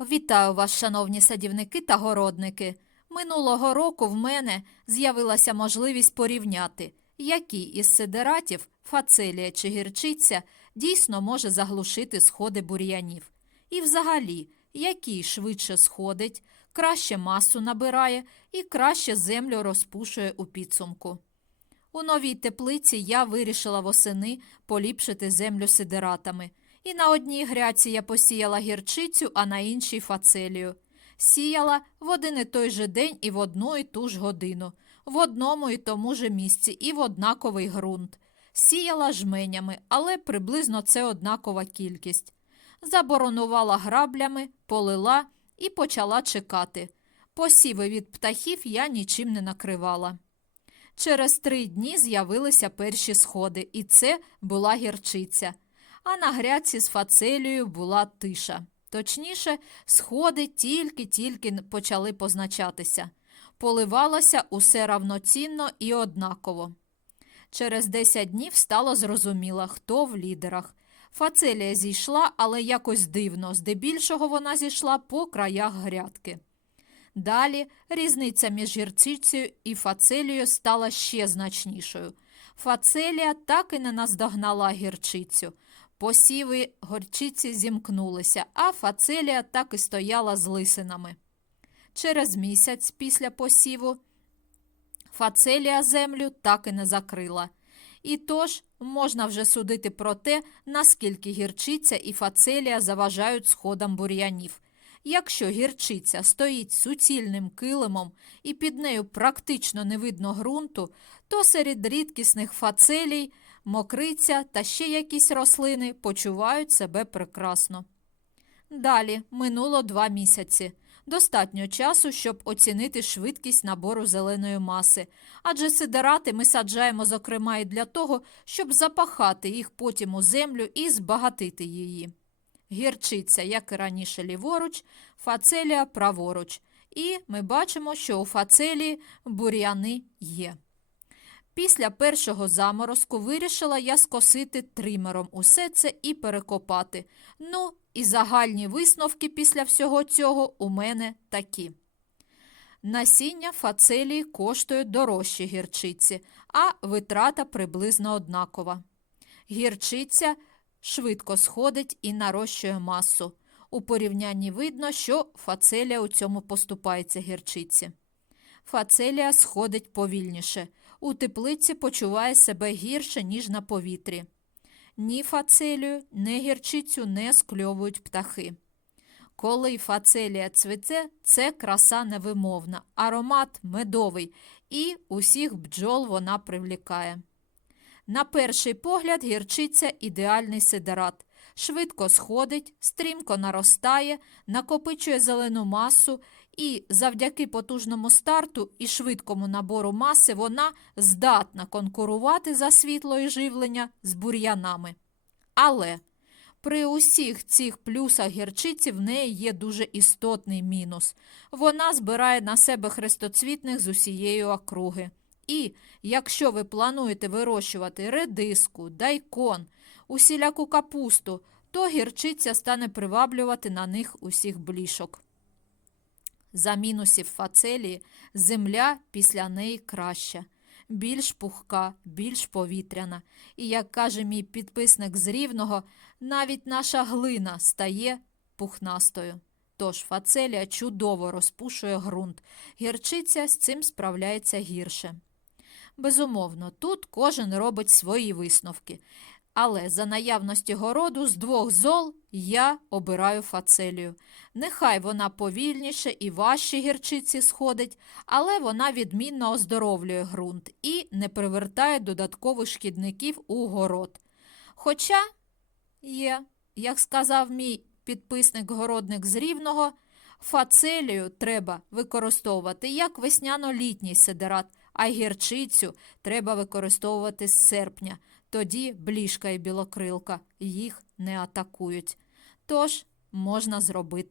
Вітаю вас, шановні садівники та городники. Минулого року в мене з'явилася можливість порівняти, які із сидератів, фацелія чи гірчиця, дійсно може заглушити сходи бур'янів. І взагалі, який швидше сходить, краще масу набирає і краще землю розпушує у підсумку. У новій теплиці я вирішила восени поліпшити землю сидератами. І на одній гряці я посіяла гірчицю, а на іншій фацелію. Сіяла в один і той же день і в одну і ту ж годину, в одному і тому же місці, і в однаковий ґрунт. Сіяла жменями, але приблизно це однакова кількість. Заборонувала граблями, полила і почала чекати. Посіви від птахів я нічим не накривала. Через три дні з'явилися перші сходи, і це була гірчиця. А на грядці з фацелією була тиша. Точніше, сходи тільки-тільки почали позначатися. Поливалося усе равноцінно і однаково. Через 10 днів стало зрозуміло, хто в лідерах. Фацелія зійшла, але якось дивно, здебільшого вона зійшла по краях грядки. Далі різниця між гірчицею і фацелією стала ще значнішою. Фацелія так і не наздогнала гірчицю. Посіви горчиці зімкнулися, а фацелія так і стояла з лисинами. Через місяць після посіву фацелія землю так і не закрила. І тож можна вже судити про те, наскільки гірчиця і фацелія заважають сходам бур'янів. Якщо гірчиця стоїть суцільним килимом і під нею практично не видно ґрунту, то серед рідкісних фацелій, мокриця та ще якісь рослини почувають себе прекрасно. Далі минуло два місяці. Достатньо часу, щоб оцінити швидкість набору зеленої маси, адже сидерати ми саджаємо, зокрема, і для того, щоб запахати їх потім у землю і збагатити її. Гірчиця, як і раніше, ліворуч, фацелія праворуч. І ми бачимо, що у фацелії бур'яни є. Після першого заморозку вирішила я скосити тримером усе це і перекопати. Ну, і загальні висновки після всього цього у мене такі. Насіння фацелії коштує дорожче гірчиці, а витрата приблизно однакова. Гірчиця швидко сходить і нарощує масу. У порівнянні видно, що фацелія у цьому поступається гірчиці. Фацелія сходить повільніше. У теплиці почуває себе гірше, ніж на повітрі. Ні фацелію, ні гірчицю не скльовують птахи. Коли фацелія цвіте, це краса невимовна, аромат медовий, і усіх бджол вона привлікає. На перший погляд гірчиця ідеальний сидерат. Швидко сходить, стрімко наростає, накопичує зелену масу, і завдяки потужному старту і швидкому набору маси вона здатна конкурувати за світло і живлення з бур'янами. Але при усіх цих плюсах гірчиці в неї є дуже істотний мінус. Вона збирає на себе хрестоцвітних з усієї округи. І якщо ви плануєте вирощувати редиску, дайкон, усіляку капусту, то гірчиця стане приваблювати на них усіх блішок. За мінусів фацелії земля після неї краща, більш пухка, більш повітряна. І, як каже мій підписник з Рівного, навіть наша глина стає пухнастою. Тож фацелія чудово розпушує ґрунт, гірчиця з цим справляється гірше. Безумовно, тут кожен робить свої висновки. Але за наявності городу з двох зол я обираю фацелію. Нехай вона повільніше і важче гірчиці сходить, але вона відмінно оздоровлює ґрунт і не привертає додаткових шкідників у город. Хоча є, як сказав мій підписник-городник з Рівного, фацелію треба використовувати як весняно-літній сидерат, а гірчицю треба використовувати з серпня. Тоді блішка і білокрилка їх не атакують. Тож можна зробити